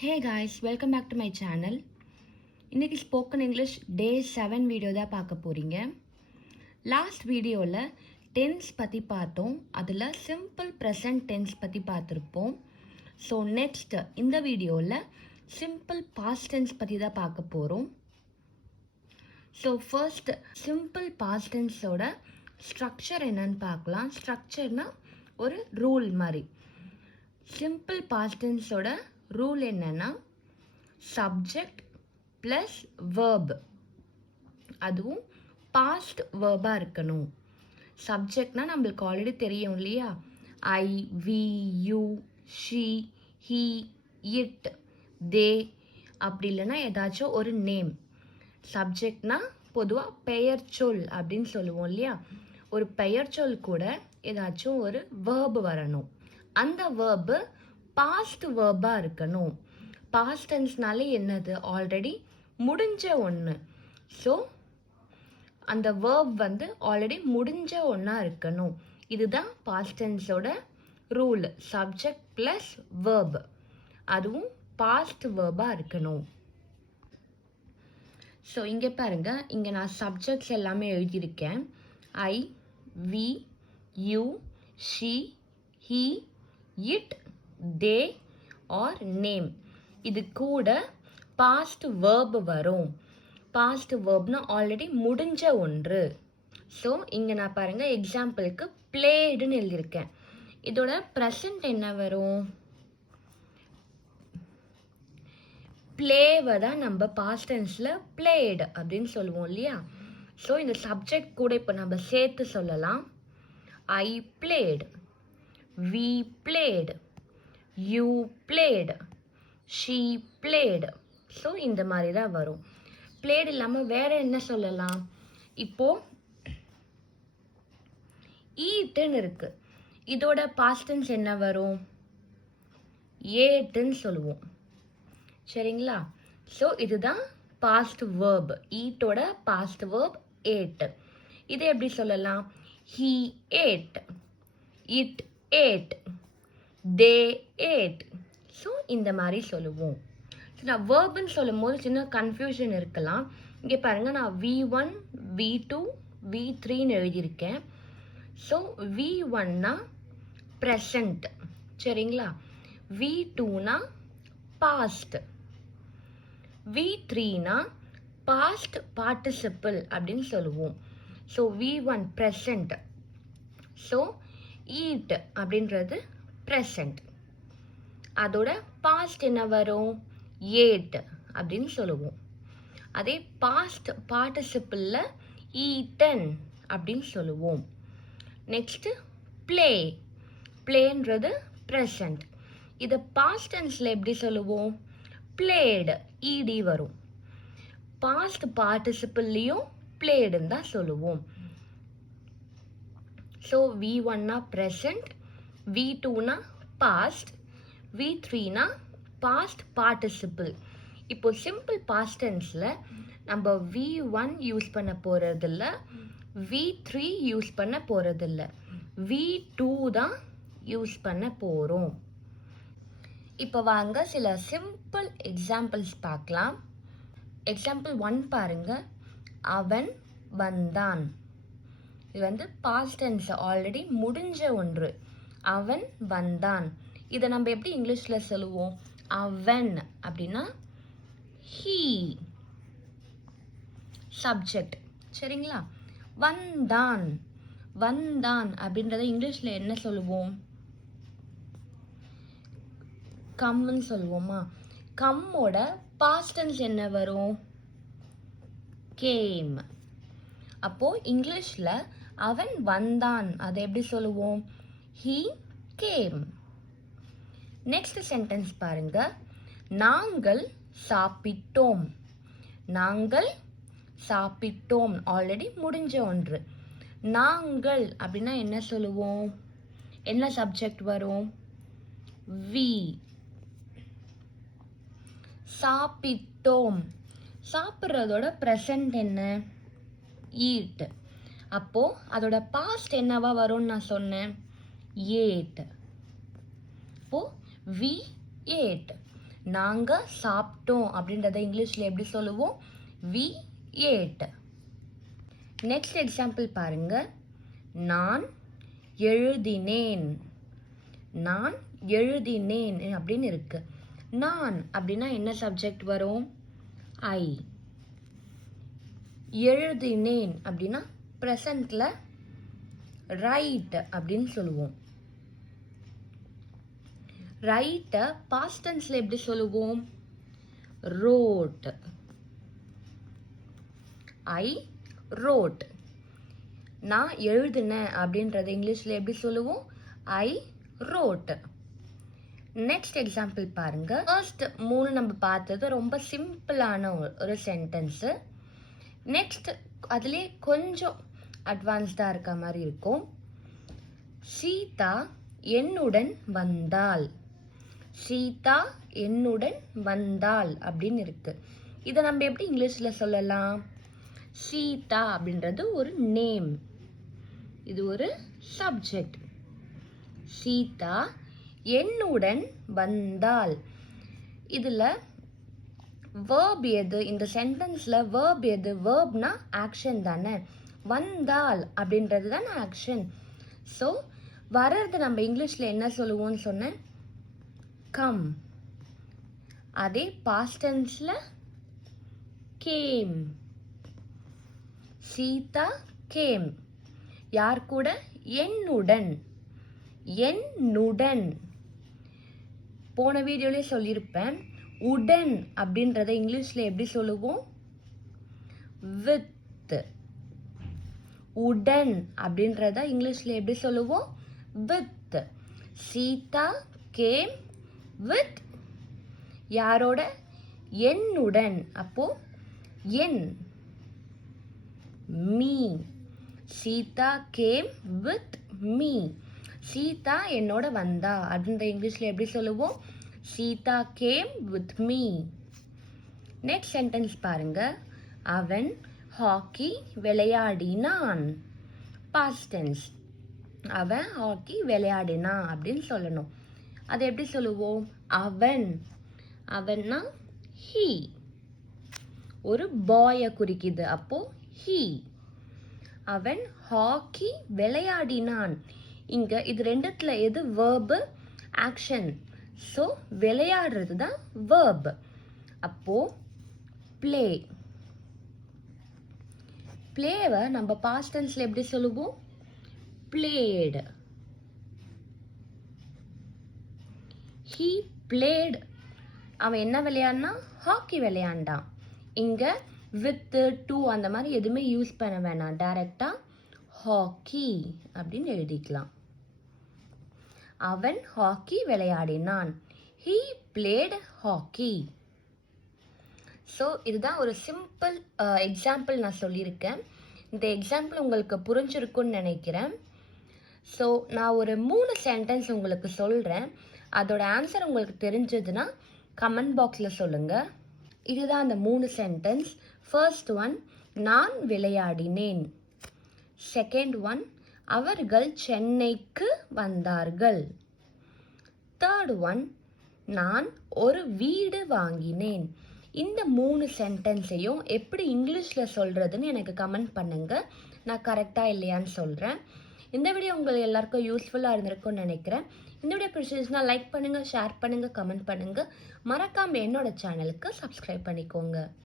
Hey guys, welcome back to my channel. இன்னைக்கு spoken English டே 7 video தான் பார்க்க போகிறீங்க. லாஸ்ட் வீடியோவில் டென்ஸ் பற்றி பார்த்தோம். அதில் சிம்பிள் ப்ரெசன்ட் டென்ஸ் பற்றி பார்த்துருப்போம். ஸோ நெக்ஸ்ட் இந்த வீடியோவில் சிம்பிள் பாஸ்ட் டென்ஸ் பற்றி தான் பார்க்க போகிறோம். ஸோ ஃபர்ஸ்ட் சிம்பிள் பாஸ்ட் டென்ஸோட ஸ்ட்ரக்சர் என்னன்னு பார்க்கலாம். ஸ்ட்ரக்சர்னால் ஒரு ரூல் மாதிரி. சிம்பிள் பாஸ்ட் டென்ஸோட ரூல் என்னன்னா சப்ஜெக்ட் ப்ளஸ் வேர்ப், அதுவும் பாஸ்ட் வேர்பாக இருக்கணும். சப்ஜெக்ட்னா நம்மளுக்கு ஆல்ரெடி தெரியும் இல்லையா, I, we, you, she, he, it, they, அப்படி இல்லைன்னா ஏதாச்சும் ஒரு நேம். சப்ஜெக்ட்னா பொதுவாக பெயர் சொல் அப்படின்னு சொல்லுவோம் இல்லையா, ஒரு பெயர் சொல் கூட ஏதாச்சும் ஒரு வேர்பு வரணும். அந்த வேர்பு பாஸ்ட் வேர்பாக இருக்கணும். பாஸ்ட் டென்ஸ்னாலே என்னது, ஆல்ரெடி முடிஞ்ச ஒன்று. ஸோ அந்த வேர்ப் ஆல்ரெடி முடிஞ்ச ஒன்றா இருக்கணும். இதுதான் பாஸ்ட் டென்ஸோட ரூல். சப்ஜெக்ட் ப்ளஸ் வேர்ப், அதுவும் பாஸ்ட் வேர்பாக இருக்கணும். ஸோ இங்கே பாருங்க, இங்கே நான் சப்ஜெக்ட்ஸ் எல்லாமே எழுதியிருக்கேன். I, we, you, she, he, it, they are name. இது கூட பாஸ்ட் வேர்ப் வரும். பாஸ்ட் வேர்ப்னா ஆல்ரெடி முடிஞ்ச ஒன்று. ஸோ இங்கே நான் பாருங்க எக்ஸாம்பிளுக்கு பிளேடுன்னு எழுதியிருக்கேன். இதோட ப்ரெசன்ட் என்ன வரும், பிளேவை தான் நம்ம பாஸ்ட் டென்ஸில் பிளேடு அப்படின்னு சொல்லுவோம் இல்லையா. ஸோ இந்த சப்ஜெக்ட் கூட இப்போ நம்ம சேர்த்து சொல்லலாம். I played, we played, you played, she played. So இந்த மாதிரி தான் வரும். பிளேட் இல்லாமல் வேற என்ன சொல்லலாம், இப்போ ஈட்டுன்னு இருக்கு. இதோட பாஸ்ட் டென்ஸ் என்ன வரும், ஏட்டுன்னு சொல்லுவோம். சரிங்களா. ஸோ இதுதான் பாஸ்ட் வேர்ப். ஈட்டோட பாஸ்ட் வேர்ப் ஏட். இதை எப்படி சொல்லலாம், he ate, it ate, they ate. So இந்த மாதிரி சொல்லுவோம். ஸோ நான் வேர்புன்னு சொல்லும் போது சின்ன கன்ஃபியூஷன் இருக்கலாம். இங்கே பாருங்கள், நான் V1, V2, V3ன்னு எழுதியிருக்கேன். ஸோ V1னா ப்ரெசண்ட், சரிங்களா. V2னா பாஸ்ட், V3னா பாஸ்ட் பார்ட்டிசிபிள் அப்படின்னு சொல்லுவோம். So V1 present, so eat அப்படின்றது ப்ரெசண்ட். அதோட பாஸ்ட் என்ன வரும், ஏட் அப்படின்னு சொல்லுவோம். அதே பாஸ்ட் பார்ட்டிசிபிளில் ஈட்டன் அப்படின்னு சொல்லுவோம். நெக்ஸ்ட் பிளே, பிளேன்றது ப்ரெசண்ட். இதை பாஸ்ட் டென்ஸில் எப்படி சொல்லுவோம், பிளேடு, இடி வரும். பாஸ்ட் பார்ட்டிசிபிள்லையும் பிளேடுன்னு தான் சொல்லுவோம். ஸோ V1னா ப்ரெசண்ட், V2னா பாஸ்ட், V3னா பாஸ்ட் பார்ட்டிசிபிள். இப்போ சிம்பிள் பாஸ்ட் டென்ஸில் நம்ம V1 யூஸ் பண்ண போகிறதில்ல, V3 யூஸ் பண்ண போகிறதில்ல, V2 தான் யூஸ் பண்ண போகிறோம். இப்போ வாங்க சில சிம்பிள் எக்ஸாம்பிள்ஸ் பார்க்கலாம். எக்ஸாம்பிள் 1 பாருங்க, அவன் வந்தான். இது பாஸ்ட் டென்ஸ், ஆல்ரெடி முடிஞ்ச ஒன்று. அவன் வந்தான். இதை நம்ம எப்படி இங்கிலீஷில் சொல்லுவோம், அவன் அப்படின்னா ஹீ, சப்ஜெக்ட், சரிங்களா. வந்தான், வந்தான் அப்படின்றத இங்கிலீஷில் என்ன சொல்லுவோம், கம்னு சொல்லுவோமா. கம்மோட பாஸ்ட் டென்ஸ் என்ன வரும், கேம். அப்போ இங்கிலீஷில் அவன் வந்தான் அதை எப்படி சொல்லுவோம், he came. நெக்ஸ்ட் சென்டென்ஸ் பாருங்க, நாங்கள் சாப்பிட்டோம். நாங்கள் சாப்பிட்டோம் ஆல்ரெடி முடிஞ்ச ஒன்று. நாங்கள் அப்படின்னா என்ன சொல்லுவோம், என்ன சப்ஜெக்ட் வரும், we. சாப்பிட்டோம், சாப்பிட்றதோட ப்ரெசன்ட் என்ன, ஈட். அப்போ அதோட பாஸ்ட் என்னவா வரும்னு நான் சொன்னேன், ஏட். அப்போ we ate. நாங்கள் சாப்பிட்டோம் அப்படின்றத இங்கிலீஷில் எப்படி சொல்லுவோம்? we ate. நெக்ஸ்ட் எக்ஸாம்பிள் பாருங்க. நான் எழுதினேன். நான் எழுதினேன் அப்படின்னு இருக்கு. நான் அப்படின்னா என்ன சப்ஜெக்ட் வரும்? ஐ. எழுதினேன் அப்படின்னா ப்ரெசன்ட்ல ரைட் அப்படின்னு சொல்லுவோம். ரைட்டை பாஸ்ட் டென்ஸ்ல எப்படி சொல்லுவோம்? ரோட். I wrote. நான் எழுதினேன் அப்படின்றத இங்கிலீஷ்ல எப்படி சொல்லுவோம்? I wrote. நெக்ஸ்ட் எக்ஸாம்பிள் பாருங்க. ஃபர்ஸ்ட் 3 நம்ம பார்த்தது ரொம்ப சிம்பிளான ஒரு சென்டென்ஸு. நெக்ஸ்ட் அதுலேயே கொஞ்சம் அட்வான்ஸ்டாக இருக்க மாதிரி இருக்கும். சீதா என்னுடன் வந்தாள். சீதா என்னுடன் வந்தாள் அப்படின்னு இருக்கு. இதை நம்ம எப்படி இங்கிலீஷில் சொல்லலாம்? சீதா அப்படின்றது ஒரு நேம், இது ஒரு சப்ஜெக்ட். சீதா என்னுடன் வந்தாள். இதுல verb எது? இந்த சென்டென்ஸ்ல verb எது? verbனா ஆக்ஷன் தானே. வந்தாள் அப்படின்றது தானே ஆக்ஷன். ஸோ வர்றது நம்ம இங்கிலீஷ்ல என்ன சொல்லுவோம்னு சொன்னேன்? கம். அதே பாஸ்ட் டென்ஸ்ல கேம். சீதா கேம். யார் கூட? என்னுடன். என்னுடன். போன வீடியோலே சொல்லியிருப்பேன். உடன் அப்படின்றத இங்கிலீஷ்ல எப்படி சொல்லுவோம்? வித். உடன் அப்படின்றத இங்கிலீஷ்ல எப்படி சொல்லுவோம்? வித். சீதா கேம் வித் யாரோட? என்னுடன். அப்போ என் me. Sita came with me. Sita என்னோட வந்தா அப்படின்ற இங்கிலீஷ்ல எப்படி சொல்லுவோம்? Sita came with me. Next sentence பாருங்க. அவன் ஹாக்கி விளையாடினான். Past tense. அவன் ஹாக்கி விளையாடினான் அப்படின்னு சொல்லணும். அதை எப்படி சொல்லுவோம்? அவன். அவன்னா ஹீ. ஒரு பாயை குறிக்குது. அப்போ ஹீ. அவன் ஹாக்கி விளையாடினான். இங்க இது ரெண்டுத்துல எது verb? ஆக்ஷன். ஸோ விளையாடுறது தான் verb. அப்போ பிளே. பிளேவை நம்ம பாஸ்ட் டென்ஸ்ல எப்படி சொல்லுவோம்? பிளேட். He played. அவன் என்ன விளையாடினா? ஹாக்கி விளையாண்டான். இங்க வித் டு அந்த மாதிரி எதுவுமே யூஸ் பண்ண வேணாம். டைரக்டா ஹாக்கி அப்படின்னு எழுதிக்கலாம். அவன் ஹாக்கி விளையாடினான். He played hockey. ஸோ இதுதான் ஒரு சிம்பிள் எக்ஸாம்பிள் நான் சொல்லியிருக்கேன். இந்த எக்ஸாம்பிள் உங்களுக்கு புரிஞ்சிருக்குன்னு நினைக்கிறேன். ஸோ நான் ஒரு 3 சென்டென்ஸ் உங்களுக்கு சொல்கிறேன். அதோட ஆன்சர் உங்களுக்கு தெரிஞ்சதுன்னா கமெண்ட் பாக்ஸில் சொல்லுங்கள். இதுதான் அந்த 3 சென்டென்ஸ். ஃபர்ஸ்ட் ஒன், நான் விளையாடினேன். செகண்ட் ஒன், அவர்கள் சென்னைக்கு வந்தார்கள். தேர்ட் ஒன், நான் ஒரு வீடு வாங்கினேன். இந்த 3 சென்டென்ஸையும் எப்படி இங்கிலீஷில் சொல்கிறதுன்னு எனக்கு கமெண்ட் பண்ணுங்கள். நான் கரெக்டாக இல்லையான்னு சொல்கிறேன். இந்த வீடியோ உங்களுக்கு எல்லாருக்கும் யூஸ்ஃபுல்லாக இருந்திருக்கும்னு நினைக்கிறேன். இந்த வீடியோ பிடிச்சிருந்துச்சுன்னா லைக் பண்ணுங்கள், ஷேர் பண்ணுங்கள், கமெண்ட் பண்ணுங்கள். மறக்காமல் என்னோட சேனலுக்கு சப்ஸ்கிரைப் பண்ணிக்கோங்க.